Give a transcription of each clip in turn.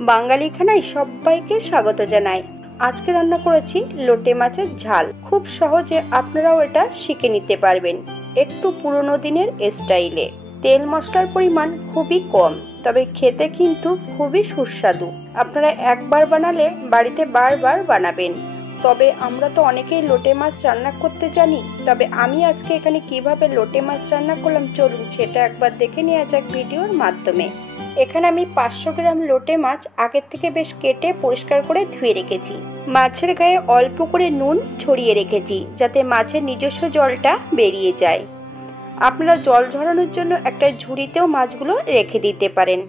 বাঙালি খানায় সবাইকে স্বাগত জানাই। আজকে রান্না করেছি লোটে মাছের ঝাল। খুব সহজে আপনারাও এটা শিখে নিতে পারবেন, একটু পুরনো দিনের স্টাইলে। তেল মশলার পরিমাণ খুবই কম, তবে খেতে কিন্তু খুবই সুস্বাদু। আপনারা একবার বানালে বাড়িতে বারবার বানাবেন। তবে আমরা তো অনেকেই লোটে মাছ রান্না করতে জানি, তবে আমি আজকে এখানে কিভাবে লোটে মাছ রান্না করলাম চলুন সেটা একবার দেখে নেওয়া যাক ভিডিওর মাধ্যমে। এখানে আমি 500 গ্রাম লোটে মাছ আগের থেকে বেশ কেটে পরিষ্কার করে ধুয়ে রেখেছি। মাছের গায়ে অল্প করে নুন ছড়িয়ে রেখেছি যাতে মাছের নিজস্ব জলটা বেরিয়ে যায়। আপনারা জল ঝরানোর জন্য একটা ঝুড়িতেও মাছগুলো রেখে দিতে পারেন।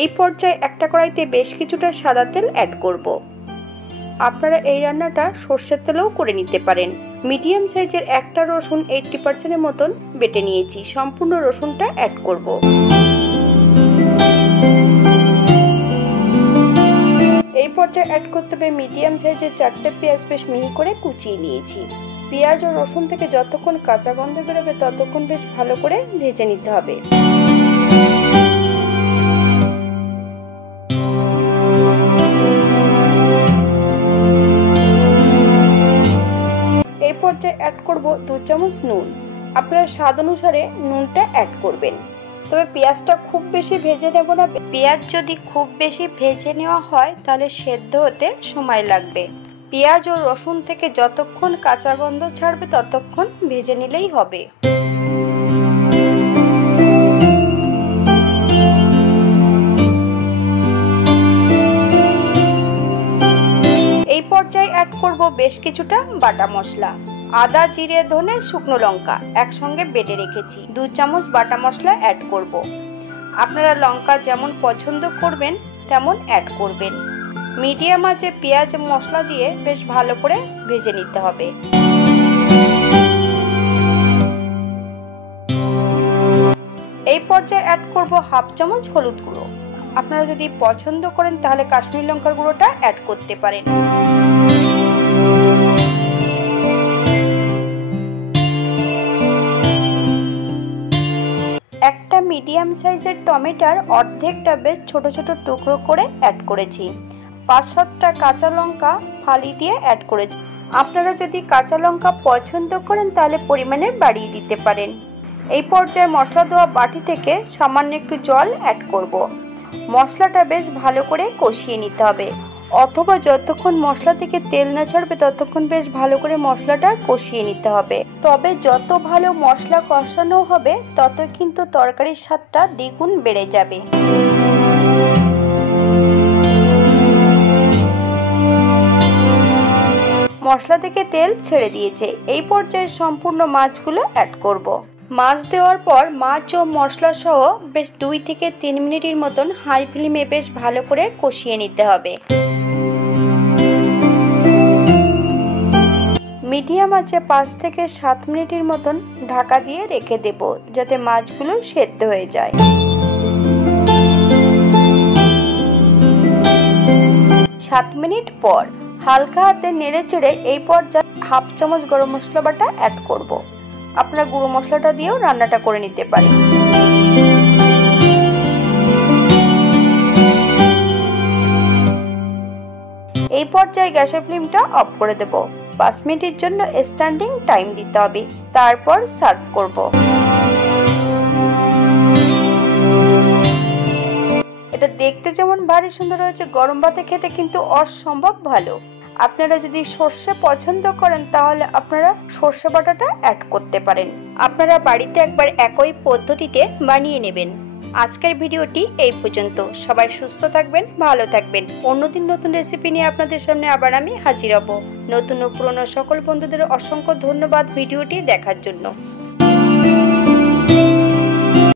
এই পর্যায়ে একটা কড়াইতে বেশ কিছুটা সাদা তেল অ্যাড করব। আপনারা এই রান্নাটা সর্ষের তেলেও করে নিতে পারেন। মিডিয়াম সাইজের একটা রসুন 80% মতন বেটে নিয়েছি, সম্পূর্ণ রসুনটা অ্যাড করব। এই পর্যায়ে অ্যাড করতে হবে মিডিয়াম সাইজের 4টে পেঁয়াজ বেশ মিহি করে কুচিয়ে নিয়েছি। পেঁয়াজ ও রসুন থেকে যতক্ষণ কাঁচা গন্ধ বেরোবে ততক্ষণ বেশ ভালো করে ভেজে নিতে হবে। এই পর্যায়ে অ্যাড করব 2 চামচ নুন। আপনারা স্বাদ অনুসারে নুনটা অ্যাড করবেন। তবে পেঁয়াজটা খুব বেশি ভেজে নেব না। পেঁয়াজ যদি খুব বেশি ভেজে নেওয়া হয় তাহলে সেদ্ধ হতে সময় লাগবে। পেঁয়াজ ও রসুন থেকে যতক্ষণ কাঁচা গন্ধ ছাড়বে ততক্ষণ ভেজে নিলেই হবে। এই পর্যায়ে অ্যাড করব বেশ কিছুটা বাটা মশলা। আদা, জিরে, ধনে, শুকনো লঙ্কা একসঙ্গে বেটে রেখেছি। 2 চামচ বাটা মশলা অ্যাড করব। আপনারা লঙ্কা যেমন পছন্দ করবেন তেমন অ্যাড করবেন। মিডিয়াম আঁচে পেঁয়াজ মশলা দিয়ে বেশ ভালো করে ভেজে নিতে হবে। এই পর্যায়ে অ্যাড করব 1/2 চামচ হলুদ গুঁড়ো। আপনারা যদি পছন্দ করেন তাহলে কাশ্মীরি লঙ্কার গুঁড়োটা অ্যাড করতে পারেন। একটা মিডিয়াম সাইজের টমেটোর অর্ধেকটা বেশ ছোট ছোট টুকরো করে অ্যাড করেছি। 5-7টা কাঁচা লঙ্কা ফালি দিয়ে অ্যাড করেছি। আপনারা যদি কাঁচা লঙ্কা পছন্দ করেন তাহলে পরিমাণে বাড়িয়ে দিতে পারেন। এই পর্যায়ে মশলা দেওয়া বাটি থেকে সামান্য একটু জল অ্যাড করব। মশলাটা বেশ ভালো করে কষিয়ে নিতে হবে, অথবা যতক্ষণ মশলা থেকে তেল না ছাড়বে ততক্ষণ বেশ ভালো করে মশলাটা কষিয়ে নিতে হবে। তবে যত ভালো মশলা কষানো হবে তত কিন্তু তরকারির স্বাদটা দ্বিগুণ বেড়ে যাবে। মশলা থেকে তেল ছেড়ে দিয়েছে। এই পর্যায়ে সম্পূর্ণ মাছগুলো অ্যাড করব। মাছ দেওয়ার পর মাছ ও মশলা সহ বেশ 2 থেকে 3 মিনিটের মতন হাই ফ্লেমে বেশ ভালো করে কষিয়ে নিতে হবে। মিডিয়াম আঁচে 5 থেকে 7 মিনিটের মতন ঢাকা দিয়ে রেখে দেব যাতে মাছগুলো সেদ্ধ হয়ে যায়। 7 মিনিট পর হালকা হাতে নেড়ে চেড়ে এই পর্যায়ে 1/2 চামচ গরম মশলা বাটা অ্যাড করব। আপনারা গুঁড়ো মশলাটা দিয়েও রান্নাটা করে নিতে পারেন। এই পর্যায়ে গ্যাসের ফ্লেমটা অফ করে দেব। 5 মিনিটের জন্য স্ট্যান্ডিং টাইম দিতে হবে, তারপর সার্ভ করব। এটা দেখতে যেমন ভারী সুন্দর হয়েছে, গরম ভাতে খেতে কিন্তু অসম্ভব ভালো। আপনারা যদি সর্ষে পছন্দ করেন তাহলে আপনারা সর্ষে বাটাটা অ্যাড করতে পারেন। আপনারা বাড়িতে একবার একই পদ্ধতিতে বানিয়ে নেবেন। আজকের ভিডিওটি এই পর্যন্ত। সবাই সুস্থ থাকবেন, ভালো থাকবেন। অন্যদিন নতুন রেসিপি নিয়ে আপনাদের সামনে আবার আমি হাজির হব। নতুন ও পুরনো সকল বন্ধুদের অসংখ্য ধন্যবাদ ভিডিওটি দেখার জন্য।